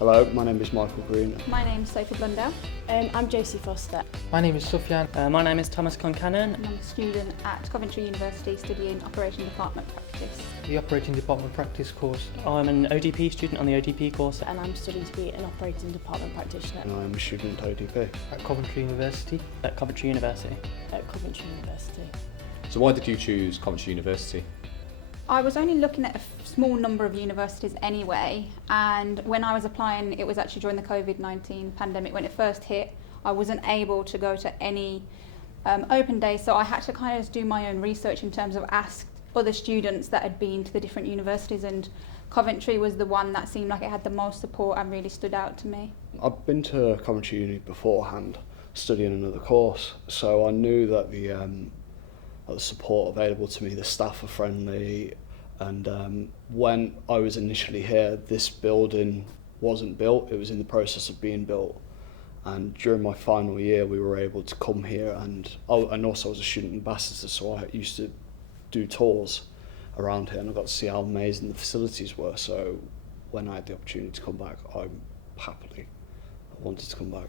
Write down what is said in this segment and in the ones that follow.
Hello, my name is Michael Green. My name's Sophie Blundell. I'm Josie Foster. My name is Sufyan. My name is Thomas Concannon. And I'm a student at Coventry University studying Operation Department Practice. The Operating Department Practice course. I'm an ODP student on the ODP course. And I'm studying to be an Operating Department Practitioner. And I'm a student at ODP. At Coventry University. At Coventry University. At Coventry University. So why did you choose Coventry University? I was only looking at a small number of universities anyway, and when I was applying, it was actually during the COVID-19 pandemic. When it first hit, I wasn't able to go to any open days, so I had to kind of do my own research in terms of ask other students that had been to the different universities, and Coventry was the one that seemed like it had the most support and really stood out to me. I've been to Coventry Uni beforehand, studying another course, so I knew that the support available to me, the staff are friendly, and when I was initially here, this building wasn't built, it was in the process of being built, and during my final year we were able to come here, and also I was a student ambassador, so I used to do tours around here and I got to see how amazing the facilities were, so when I had the opportunity to come back, I wanted to come back.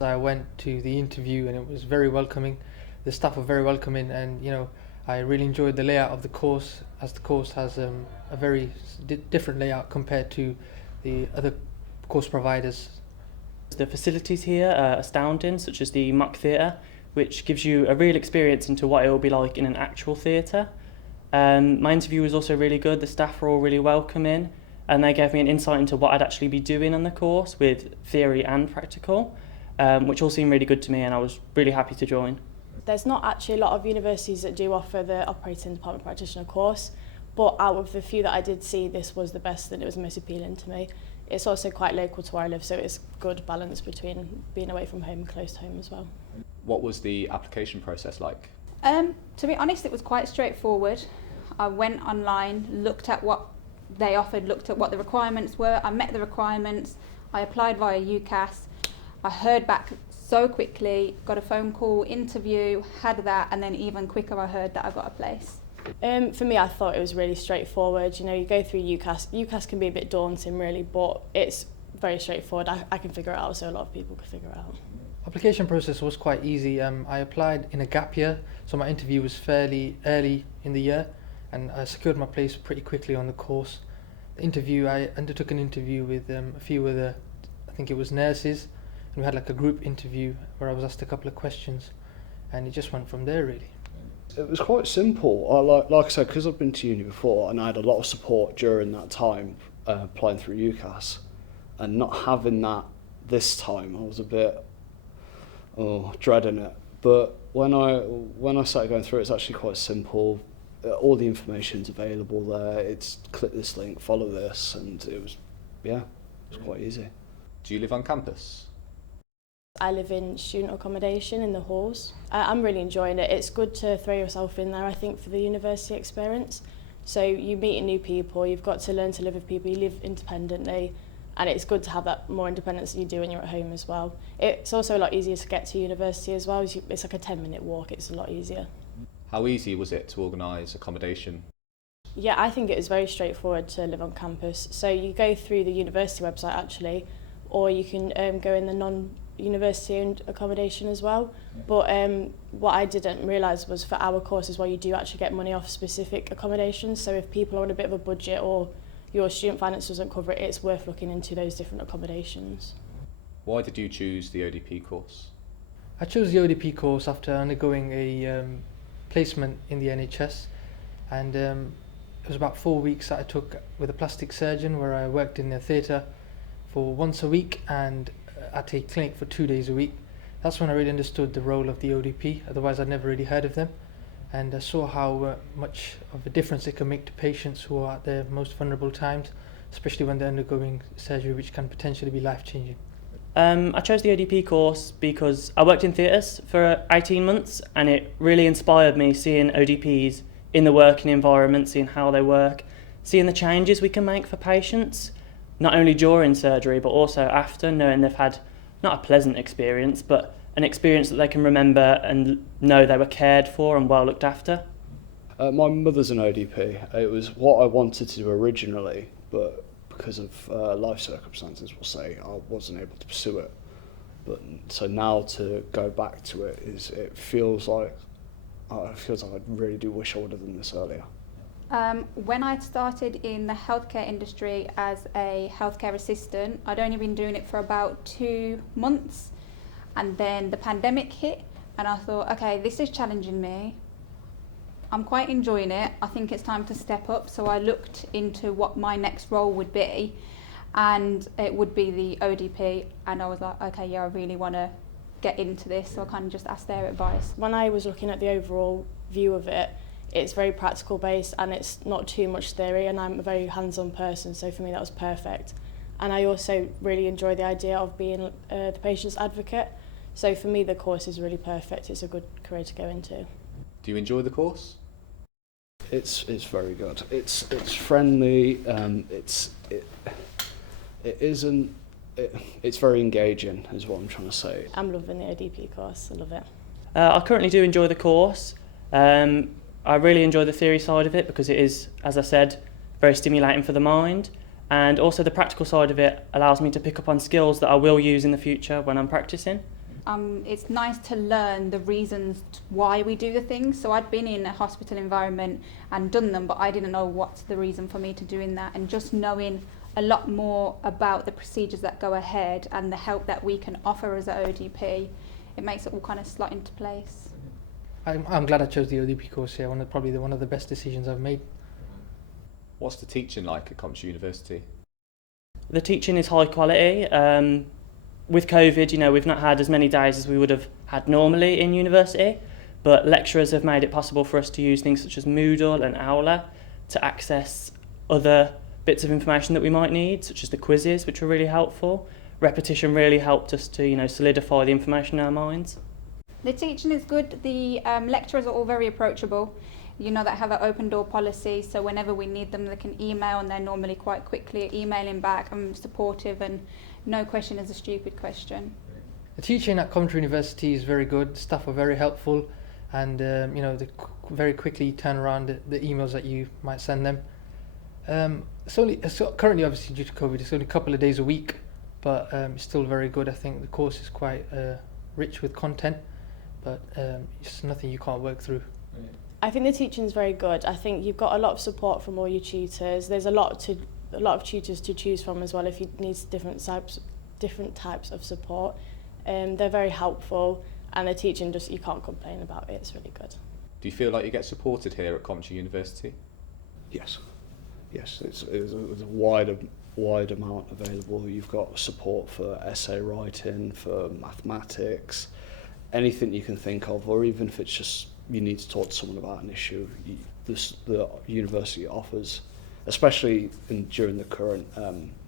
I went to the interview and it was very welcoming. The staff were very welcoming, and I really enjoyed the layout of the course, as the course has a very different layout compared to the other course providers. The facilities here are astounding, such as the Muck Theatre, which gives you a real experience into what it will be like in an actual theatre. My interview was also really good. The staff were all really welcoming, and they gave me an insight into what I'd actually be doing on the course with theory and practical, which all seemed really good to me, and I was really happy to join. There's not actually a lot of universities that do offer the Operating Department Practitioner course, but out of the few that I did see, this was the best and it was the most appealing to me. It's also quite local to where I live, so it's good balance between being away from home and close to home as well. What was the application process like? To be honest, it was quite straightforward. I went online, looked at what they offered, looked at what the requirements were. I met the requirements. I applied via UCAS. I heard back so quickly, got a phone call, interview, had that, and then even quicker I heard that I got a place. For me, I thought it was really straightforward. You go through UCAS. UCAS can be a bit daunting really, but it's very straightforward. I can figure it out, so a lot of people can figure it out. Application process was quite easy. I applied in a gap year, so my interview was fairly early in the year, and I secured my place pretty quickly on the course. I undertook an interview with a few of the, I think it was nurses, and we had like a group interview where I was asked a couple of questions, and it just went from there really. It was quite simple. Like I said, because I've been to uni before and I had a lot of support during that time applying through UCAS, and not having that this time, I was a bit dreading it. But when I started going through it, it's actually quite simple. All the information's available there. It's click this link, follow this, and it was quite easy. Do you live on campus? I live in student accommodation in the halls. I'm really enjoying it. It's good to throw yourself in there, I think, for the university experience. So you meet new people, you've got to learn to live with people, you live independently, and it's good to have that more independence than you do when you're at home as well. It's also a lot easier to get to university as well. It's like a 10-minute walk, it's a lot easier. How easy was it to organise accommodation? Yeah, I think it was very straightforward to live on campus. So you go through the university website actually, or you can go in the non-university owned accommodation as well. But what I didn't realise was for our course as well, you do actually get money off specific accommodations. So if people are on a bit of a budget or your student finance doesn't cover it, it's worth looking into those different accommodations. Why did you choose the ODP course? I chose the ODP course after undergoing a placement in the NHS, and it was about 4 weeks that I took with a plastic surgeon where I worked in the theatre for once a week and at a clinic for 2 days a week. That's when I really understood the role of the ODP, otherwise I'd never really heard of them, and I saw how much of a difference it can make to patients who are at their most vulnerable times, especially when they're undergoing surgery which can potentially be life-changing. I chose the ODP course because I worked in theatres for 18 months, and it really inspired me seeing ODPs in the working environment, seeing how they work, seeing the changes we can make for patients, not only during surgery but also after, knowing they've had not a pleasant experience but an experience that they can remember and know they were cared for and well looked after. My mother's an ODP. It was what I wanted to do originally, but because of life circumstances, we'll say, I wasn't able to pursue it. But so now to go back to it it feels like I really do wish I would have done this earlier. When I started in the healthcare industry as a healthcare assistant, I'd only been doing it for about 2 months, and then the pandemic hit, and I thought, okay, this is challenging me. I'm quite enjoying it. I think it's time to step up. So I looked into what my next role would be, and it would be the ODP, and I was like, okay, yeah, I really want to get into this. So I kind of just asked their advice. When I was looking at the overall view of it, it's very practical based and it's not too much theory, and I'm a very hands-on person, so for me that was perfect. And I also really enjoy the idea of being the patient's advocate, so for me the course is really perfect. It's a good career to go into. Do you enjoy the course? It's very good. It's friendly. It's very engaging, is what I'm trying to say. I'm loving the ODP course. I love it. I currently do enjoy the course. I really enjoy the theory side of it because it is, as I said, very stimulating for the mind, and also the practical side of it allows me to pick up on skills that I will use in the future when I'm practicing. It's nice to learn the reasons why we do the things. So I'd been in a hospital environment and done them, but I didn't know what's the reason for me to doing that, and just knowing a lot more about the procedures that go ahead and the help that we can offer as an ODP, it makes it all kind of slot into place. I'm glad I chose the ODP course here. Probably one of the best decisions I've made. What's the teaching like at Coventry University? The teaching is high quality. With COVID, we've not had as many days as we would have had normally in university, but lecturers have made it possible for us to use things such as Moodle and Aula to access other bits of information that we might need, such as the quizzes, which were really helpful. Repetition really helped us to, solidify the information in our minds. The teaching is good. The lecturers are all very approachable. They have an open door policy, so whenever we need them, they can email, and they're normally quite quickly at emailing back and supportive, and no question is a stupid question. The teaching at Coventry University is very good. Staff are very helpful, and they very quickly turn around the emails that you might send them. Currently, obviously due to COVID, it's only a couple of days a week, but it's still very good. I think the course is quite rich with content, but it's nothing you can't work through. I think the teaching is very good. I think you've got a lot of support from all your tutors. There's a lot of tutors to choose from as well if you need different types of support. They're very helpful, and the teaching you can't complain about it. It's really good. Do you feel like you get supported here at Coventry University? Yes, it's a wide amount available. You've got support for essay writing, for mathematics, anything you can think of, or even if it's just you need to talk to someone about an issue, the university offers, especially during the current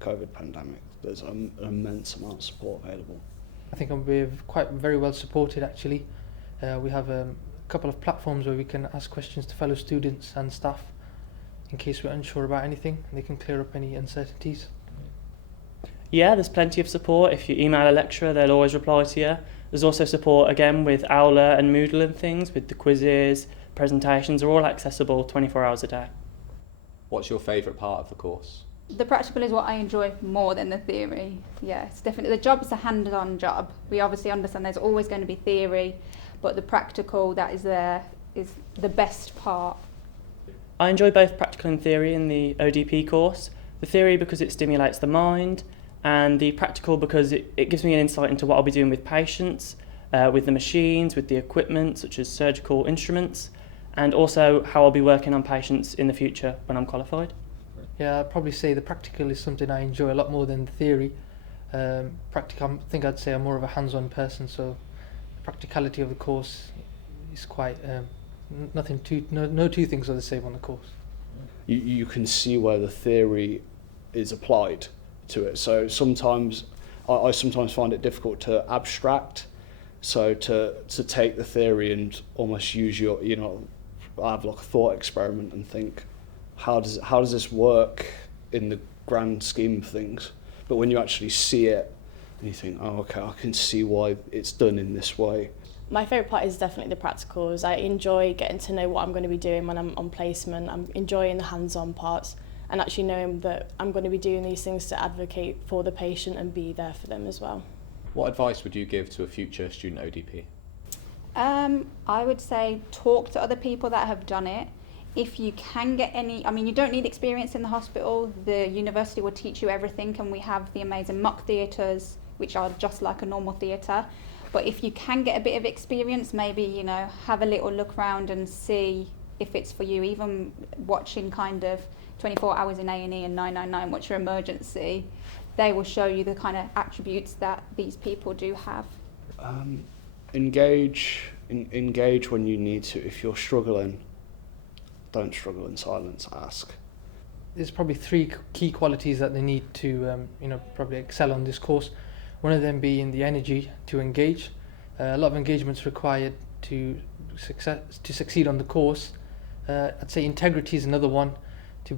COVID pandemic, there's an immense amount of support available. I think we're very well supported actually. We have a couple of platforms where we can ask questions to fellow students and staff in case we're unsure about anything, and they can clear up any uncertainties. Yeah, there's plenty of support. If you email a lecturer, they'll always reply to you. There's also support again with Aula and Moodle and things, with the quizzes, presentations are all accessible 24 hours a day. What's your favourite part of the course? The practical is what I enjoy more than the theory. Yeah, it's definitely, the job is a hands-on job. We obviously understand there's always going to be theory, but the practical that is there is the best part. I enjoy both practical and theory in the ODP course. The theory because it stimulates the mind, and the practical because it gives me an insight into what I'll be doing with patients, with the machines, with the equipment such as surgical instruments, and also how I'll be working on patients in the future when I'm qualified. Yeah, I'd probably say the practical is something I enjoy a lot more than the theory. Practical, I think I'd say I'm more of a hands-on person, so the practicality of the course is quite no two things are the same on the course. You can see where the theory is applied to it. So sometimes I sometimes find it difficult to abstract. So to take the theory and almost use have like a thought experiment and think, how does this work in the grand scheme of things? But when you actually see it, and you think, oh, okay, I can see why it's done in this way. My favourite part is definitely the practicals. I enjoy getting to know what I'm going to be doing when I'm on placement. I'm enjoying the hands-on parts, and actually knowing that I'm going to be doing these things to advocate for the patient and be there for them as well. What advice would you give to a future student ODP? I would say talk to other people that have done it. If you can get any, I mean, you don't need experience in the hospital. The university will teach you everything, and we have the amazing mock theatres, which are just like a normal theatre. But if you can get a bit of experience, maybe, you know, have a little look around and see if it's for you. Even watching kind of 24 hours in A&E and 999, What's Your Emergency, they will show you the kind of attributes that these people do have. Engage when you need to. If you're struggling, don't struggle in silence, ask. There's probably 3 key qualities that they need to probably excel on this course. One of them being the energy to engage. A lot of engagement's required to succeed on the course. I'd say integrity is another one, to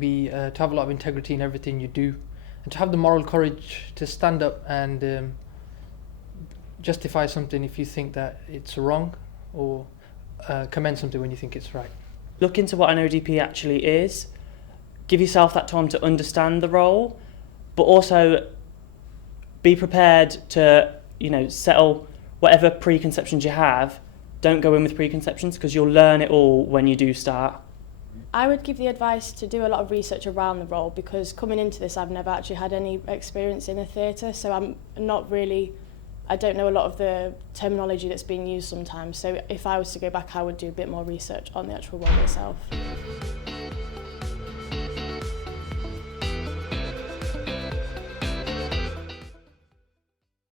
have a lot of integrity in everything you do, and to have the moral courage to stand up and justify something if you think that it's wrong, or commend something when you think it's right. Look into what an ODP actually is. Give yourself that time to understand the role, but also be prepared to, settle whatever preconceptions you have. Don't go in with preconceptions, because you'll learn it all when you do start. I would give the advice to do a lot of research around the role, because coming into this I've never actually had any experience in a theatre, so I don't know a lot of the terminology that's being used sometimes. So if I was to go back, I would do a bit more research on the actual role itself.